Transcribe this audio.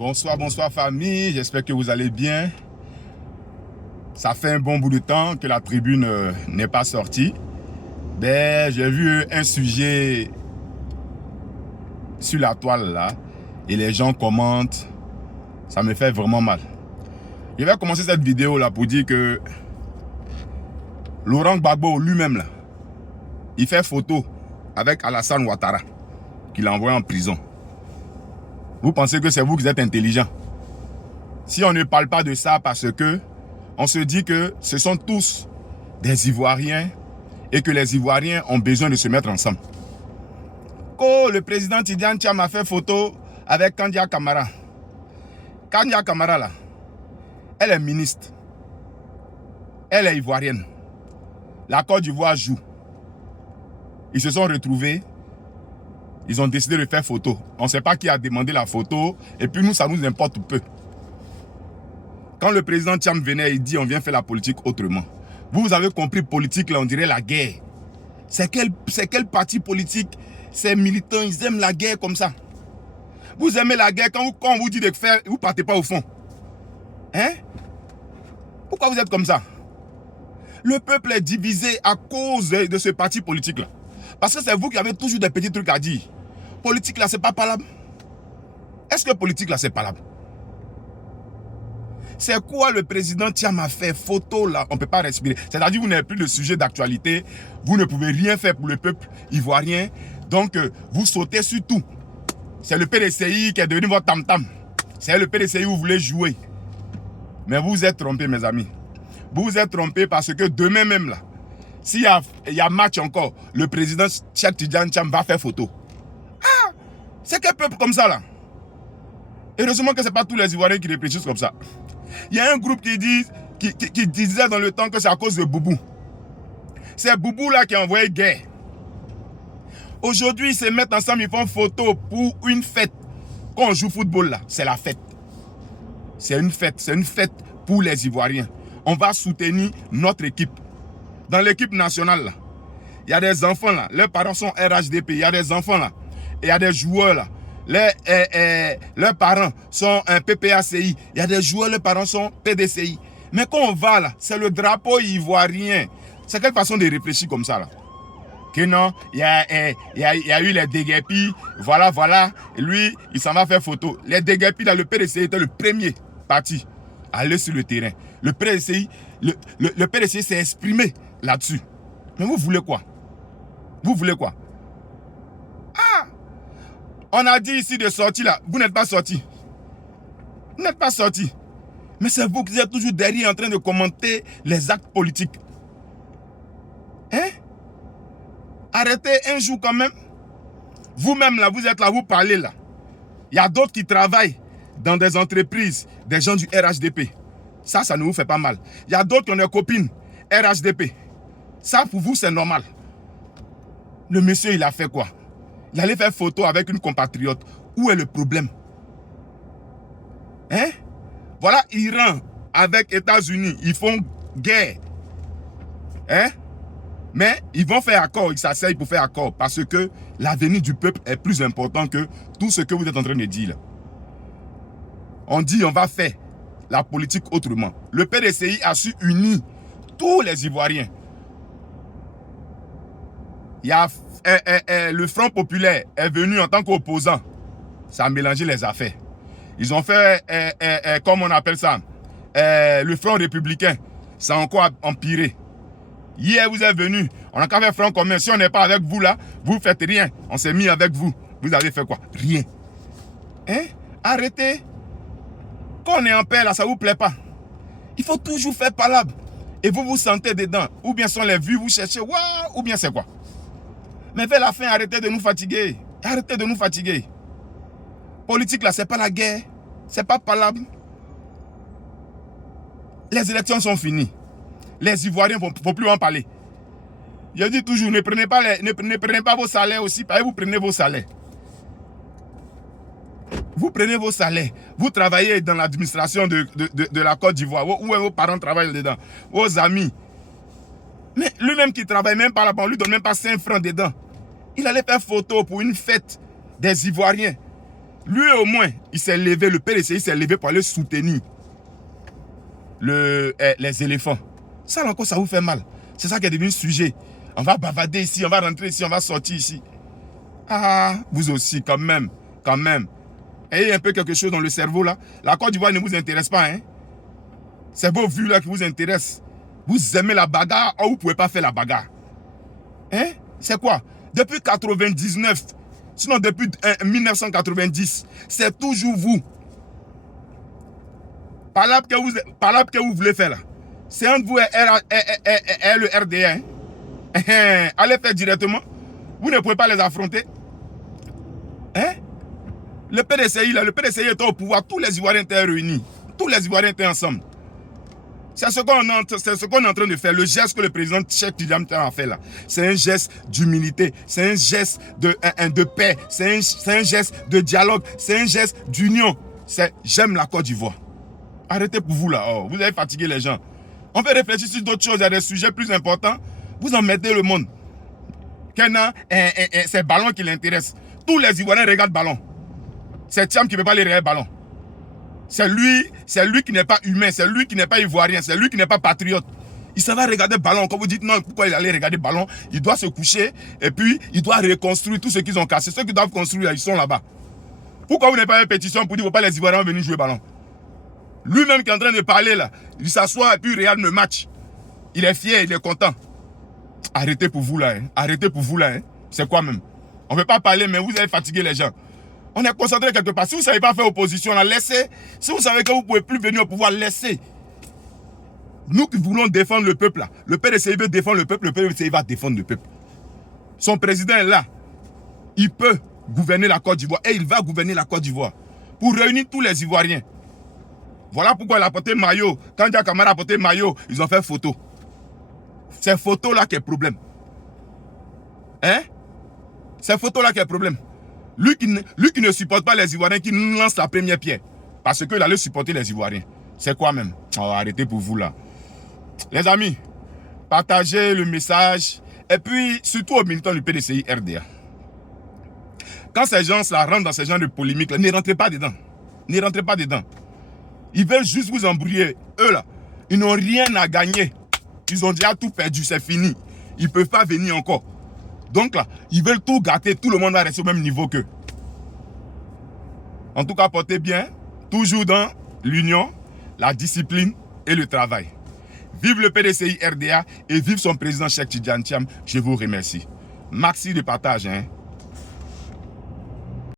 Bonsoir, bonsoir famille, j'espère que vous allez bien. Ça fait un bon bout de temps que la tribune n'est pas sortie. Ben, j'ai vu un sujet sur la toile là et les gens commentent. Ça me fait vraiment mal. Je vais commencer cette vidéo là pour dire que Laurent Gbagbo lui-même là, il fait photo avec Alassane Ouattara qu'il a envoyé en prison. Vous pensez que c'est vous qui êtes intelligent? Si on ne parle pas de ça parce que on se dit que ce sont tous des Ivoiriens et que les Ivoiriens ont besoin de se mettre ensemble. Quand le président Tidiane Tcham a fait photo avec Kandia Camara. Kandia Camara là, elle est ministre. Elle est ivoirienne. La Côte d'Ivoire joue. Ils se sont retrouvés. Ils ont décidé de faire photo. On ne sait pas qui a demandé la photo. Et puis nous, ça nous importe peu. Quand le président Tcham venait, il dit on vient faire la politique autrement. Vous avez compris, politique, là, on dirait la guerre. C'est quel parti politique? Ces militants, ils aiment la guerre comme ça. Vous aimez la guerre quand on vous dit de faire, vous ne partez pas au fond. Hein? Pourquoi vous êtes comme ça? Le peuple est divisé à cause de ce parti politique-là. Parce que c'est vous qui avez toujours des petits trucs à dire. Politique là, c'est pas palable. Est-ce que politique là, c'est palable? C'est quoi le président Tcham a fait? Photo là, on ne peut pas respirer. C'est-à-dire vous n'avez plus de sujet d'actualité. Vous ne pouvez rien faire pour le peuple ivoirien. Donc, vous sautez sur tout. C'est le PDCI qui est devenu votre tam-tam. C'est le PDCI où vous voulez jouer. Mais vous vous êtes trompés, mes amis. Vous vous êtes trompés parce que demain même là, s'il y a match encore, le président Cheikh Tidiane Tcham va faire photo. Ah! C'est quel peuple comme ça là? Heureusement que ce n'est pas tous les Ivoiriens qui réfléchissent comme ça. Il y a un groupe qui disait dans le temps que c'est à cause de Boubou. C'est Boubou là qui a envoyé guerre. Aujourd'hui, ils se mettent ensemble, ils font photo pour une fête. Quand on joue football là, c'est la fête. C'est une fête pour les Ivoiriens. On va soutenir notre équipe. Dans l'équipe nationale là, il y a des enfants là, leurs parents sont RHDP, il y a des enfants là, il y a des joueurs là. Leurs parents sont un PPACI. Il y a des joueurs, leurs parents sont PDCI. Mais quand on va là, c'est le drapeau ivoirien. C'est quelle façon de réfléchir comme ça là? Que non, il y a eu les déguépis. Voilà. Lui, il s'en va faire photo. Les déguépis là, le PDCI était le premier parti à aller sur le terrain. Le PDCI, le PDCI s'est exprimé là-dessus. Mais vous voulez quoi? Vous voulez quoi? Ah! On a dit ici de sortir là. Vous n'êtes pas sorti. Vous n'êtes pas sorti. Mais c'est vous qui êtes toujours derrière en train de commenter les actes politiques. Hein? Arrêtez un jour quand même. Vous-même là, vous êtes là, vous parlez là. Il y a d'autres qui travaillent dans des entreprises, des gens du RHDP. Ça ne vous fait pas mal. Il y a d'autres qui ont des copines RHDP. Ça, pour vous, c'est normal. Le monsieur, il a fait quoi? Il allait faire photo avec une compatriote. Où est le problème? Hein? Voilà Iran avec États-Unis. Ils font guerre. Hein? Mais ils vont faire accord. Ils s'asseyent pour faire accord. Parce que l'avenir du peuple est plus important que tout ce que vous êtes en train de dire là. On dit on va faire la politique autrement. Le PDCI a su unir tous les Ivoiriens. Il y a le Front populaire est venu en tant qu'opposant. Ça a mélangé les affaires. Ils ont fait, comme on appelle ça, le Front républicain. Ça a encore empiré. Hier, vous êtes venus. On a qu'à faire front commun. Si on n'est pas avec vous là, vous ne faites rien. On s'est mis avec vous. Vous avez fait quoi? Rien. Hein? Arrêtez. Quand on est en paix là, ça ne vous plaît pas. Il faut toujours faire palabre. Et vous vous sentez dedans. Ou bien sont les vues, vous cherchez. Waouh, ou bien c'est quoi? Mais vers la fin, arrêtez de nous fatiguer. Arrêtez de nous fatiguer. Politique là, c'est pas la guerre. C'est pas palabre. Les élections sont finies. Les Ivoiriens ne vont plus en parler. Je dis toujours, ne prenez pas vos salaires aussi, parce que vous prenez vos salaires. Vous prenez vos salaires. Vous travaillez dans l'administration de la Côte d'Ivoire. Où vos parents travaillent dedans? Vos amis. Mais lui-même qui travaille même pas là-bas, on lui donne même pas 5 francs dedans. Il allait faire photo pour une fête des Ivoiriens. Lui, au moins, il s'est levé, le PDCI s'est levé pour aller soutenir les éléphants. Ça encore, ça vous fait mal. C'est ça qui est devenu sujet. On va bavader ici, on va rentrer ici, on va sortir ici. Ah, vous aussi, quand même. Quand même. Ayez un peu quelque chose dans le cerveau là. La Côte d'Ivoire ne vous intéresse pas, hein. C'est vos vues là qui vous intéressent. Vous aimez la bagarre, ou vous ne pouvez pas faire la bagarre. Hein? C'est quoi? Depuis 1999, sinon depuis 1990, c'est toujours vous. Par là que vous voulez faire là. C'est entre vous et le RDA. Hein? Allez faire directement. Vous ne pouvez pas les affronter. Hein? Le PDCI là, le PDCI est au pouvoir. Tous les Ivoiriens étaient réunis. Tous les Ivoiriens étaient ensemble. C'est ce qu'on est en train de faire. Le geste que le président Cheikh Tidiane a fait là, c'est un geste d'humilité, c'est un geste de paix, c'est un geste de dialogue, c'est un geste d'union. C'est j'aime la Côte d'Ivoire. Arrêtez pour vous là, oh, vous avez fatigué les gens. On fait réfléchir sur d'autres choses, il y a des sujets plus importants. Vous en mettez le monde. C'est ballon qui l'intéresse. Tous les Ivoiriens regardent ballon. C'est Thiam qui ne veut pas les regarder ballon. C'est lui qui n'est pas humain, c'est lui qui n'est pas ivoirien, c'est lui qui n'est pas patriote. Il s'en va regarder ballon. Quand vous dites non, pourquoi il allait regarder ballon? Il doit se coucher et puis il doit reconstruire tout ce qu'ils ont cassé. Ceux qui doivent construire, ils sont là-bas. Pourquoi vous n'avez pas une pétition pour dire qu'il ne faut pas les Ivoiriens venir jouer ballon? Lui-même qui est en train de parler là, il s'assoit et puis il regarde le match. Il est fier, il est content. Arrêtez pour vous là, hein. Arrêtez pour vous là. Hein. C'est quoi même? On ne veut pas parler, mais vous avez fatigué les gens. On est concentré quelque part. Si vous ne savez pas faire opposition, là, laissez. Si vous savez que vous ne pouvez plus venir au pouvoir, laissez. Nous qui voulons défendre le peuple, là, le PDCI veut défendre le PDCI va défendre le peuple. Son président est là. Il peut gouverner la Côte d'Ivoire et il va gouverner la Côte d'Ivoire pour réunir tous les Ivoiriens. Voilà pourquoi il a porté maillot. Quand Dia Camara a porté maillot, ils ont fait photo. C'est photo là qui est le problème. Hein? C'est photo là qui est le problème. Lui qui ne supporte pas les Ivoiriens, qui nous lance la première pierre. Parce qu'il allait supporter les Ivoiriens. C'est quoi même? Oh, arrêtez pour vous là. Les amis, partagez le message. Et puis, surtout aux militants du PDCI RDA. Quand ces gens-là rentrent dans ce genre de polémique, ne rentrez pas dedans. Ne rentrez pas dedans. Ils veulent juste vous embrouiller. Eux là, ils n'ont rien à gagner. Ils ont déjà tout perdu, c'est fini. Ils ne peuvent pas venir encore. Donc là, ils veulent tout gâter. Tout le monde va rester au même niveau qu'eux. En tout cas, portez bien. Toujours dans l'union, la discipline et le travail. Vive le PDCI RDA et vive son président Cheikh Tidiane Thiam. Je vous remercie. Merci de partage. Hein.